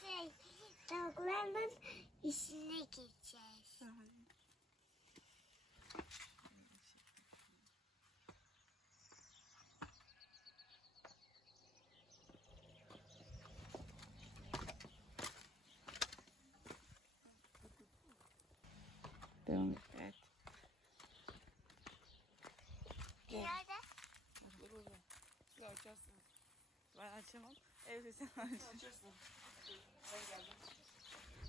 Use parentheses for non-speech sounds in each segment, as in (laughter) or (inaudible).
şey, tavuklarının işine gideceğiz. Devam et. Açamam. Evet sen aç. Açarsın.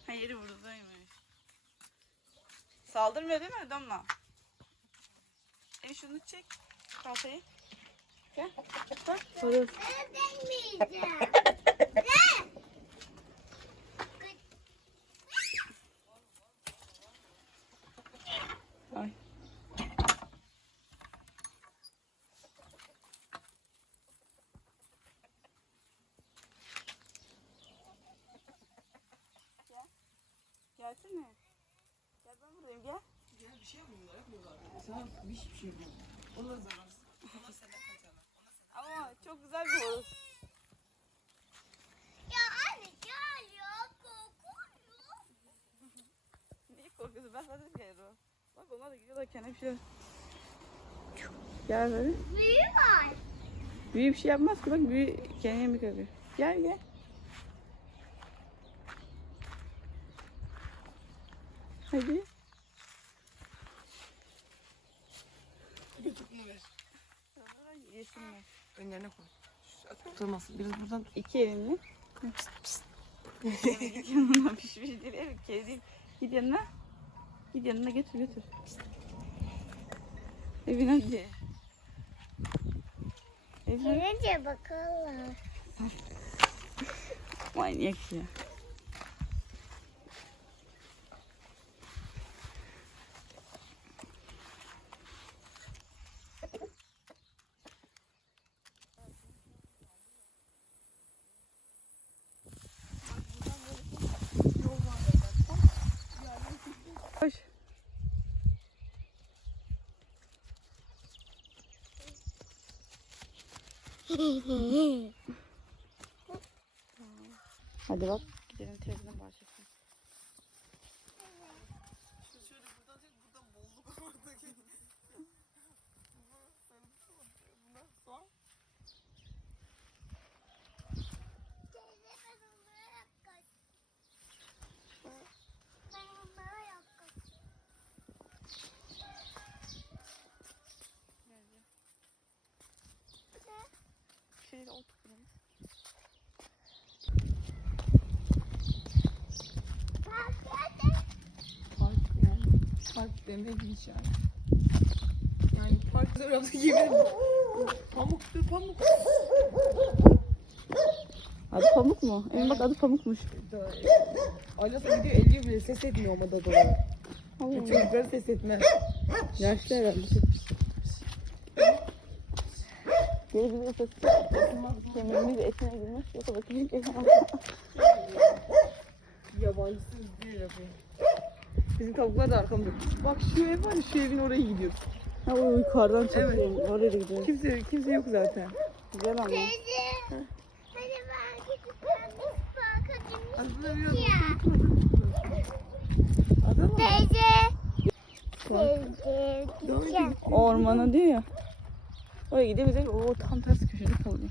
Ha yeri buradaymış. Saldırmıyor değil mi Damla? E şunu çek. Kaltayı. Gel. Bak. Hadi. Ben. Ay. Gel. Gelsene. Gel ben buradayım gel. Ya bir şey yapmıyorlar. Yapmıyorlar. Sen hiçbir şey yapmıyorlar. Onlar zararsız. Onlar sana kaçarlar. Onlar sana Ama çok güzel bir horoz. Ya anne gel ya korkuyorum. Niye korkuyorsun? Ben zaten gelirim. Bak onlar da gidiyorlar kendi bir şey. Gel böyle. Büyü var. Büyü bir şey yapmaz ki bak büyü kendi yemek yapıyor. Gel gel. Hadi. Tutma ver. Yesinler. Önlerine koy. Tutulmasın. Biraz buradan tut. İki elinle. Git yanına pişmiş değil. Evet kedi değil. Git yanına. Git yanına götür götür. Evin hadi. Evin hadi. Gelince bakalım. Manyak ya. Koş. Hadi bak gidelim teyzenin bahçesine. Şöyle buradan çek. Buradan bolluk oradaki. Bunlar soğan. Teyze ben onlara yaklaş. Ben onlara yaklaş. Şeyde oturalım. Bak hadi. Park yani. Park demeyiz yani. Yani park yaptı gibi. Pamuktur pamuk. Adı Pamuk mu? Emin bak adı Pamukmuş. Ailesi gidiyor elliyor bile ses etmiyor ama da doğru. Allah Çocukları ses etmez. Yaşlı herhalde. Geri bir ses. Kemiğini de etine girmez. Yoksa bakayım. Yabancısız değil yapıyor. Bizim tavuklar da arkamda. Bak şu ev var ya şu evin oraya gidiyor. Ha o yukarıdan Evet. çekiyor. Oraya da gidiyor. Kimse kimse yok zaten. Güzel ama. Teyze. Hadi ben gidip kendimiz parka Aslında biraz ya. Adam mı? Teyze. Teyze. Gideceğim. Ormana diyor ya. Oraya bize. Oo tam tersi köşede kalıyor.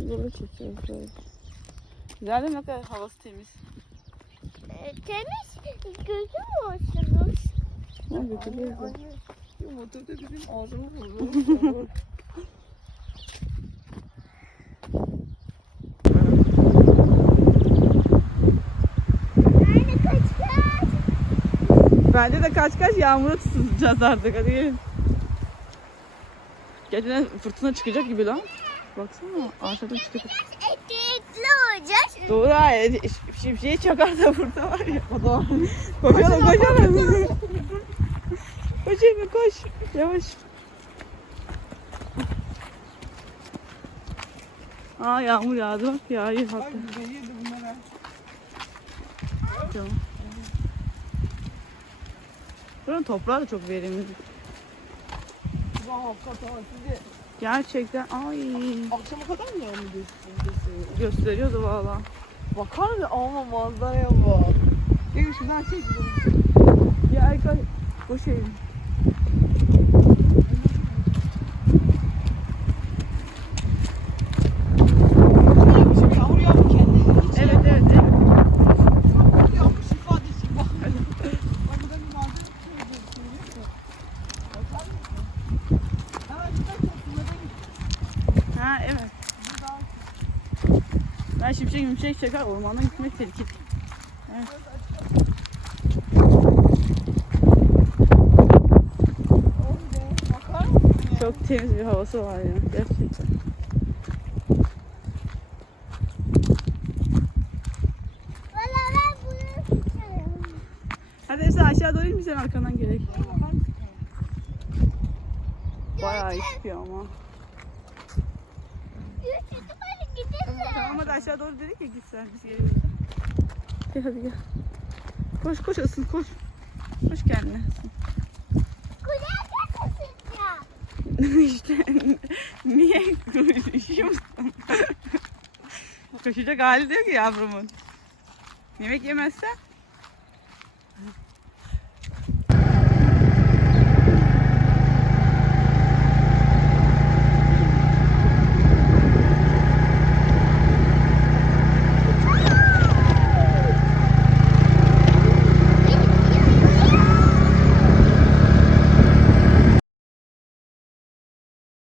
Böyle çekiyoruz böyle. Güzel değil mi? Ne kadar havası temiz. Ee, Temiz olsunuz. Ha götürüyoruz. ya. Şu motorda bizim ağzımı vurdu. Anne kaç kaç. Bence de kaç kaç yağmura tutacağız artık. Hadi gelin. Gerçekten fırtına çıkacak gibi lan. Baksana ağaçlardan çıkacak. Olacağız. Doğru ha. Şimşeği çakar da burada var ya. (laughs) Koşalım koşalım. koş Emre koş. Yavaş. Aa yağmur yağdı bak yağıyor Ay hatta. güzeliydi bunlar. Tamam. Buranın toprağı da çok verimli. Gerçekten ay Akşama kadar mı yağmur gösteriyor? Gösteriyordu valla. Bakar mısın? Ama manzaraya bak. Gelin şuradan çek. Ya Ayka boş eğilin. Şimdi yağmur yağmur kendi hiç Evet evet evet. yağmur şifa değil şifa. Bak burada bir manzara çıkıyor. Bakar mısın? Hemen şuradan toplumlara git. Ha evet. Ben şimşek şimşek çeker ormana gitmek tehlikeli. Evet. Çok temiz bir havası var ya gerçekten. Hadi Esra aşağı doğru inmeyeceksin arkandan gerek. Bayağı istiyor ama. Gidelim. Tamam hadi aşağı doğru dedik ya git sen biz geliyoruz. Gel hadi gel. Koş koş asıl koş. Koş kendine. (laughs) İşte niye musun? Koşacak hali diyor ki yavrumun. Yemek yemezsen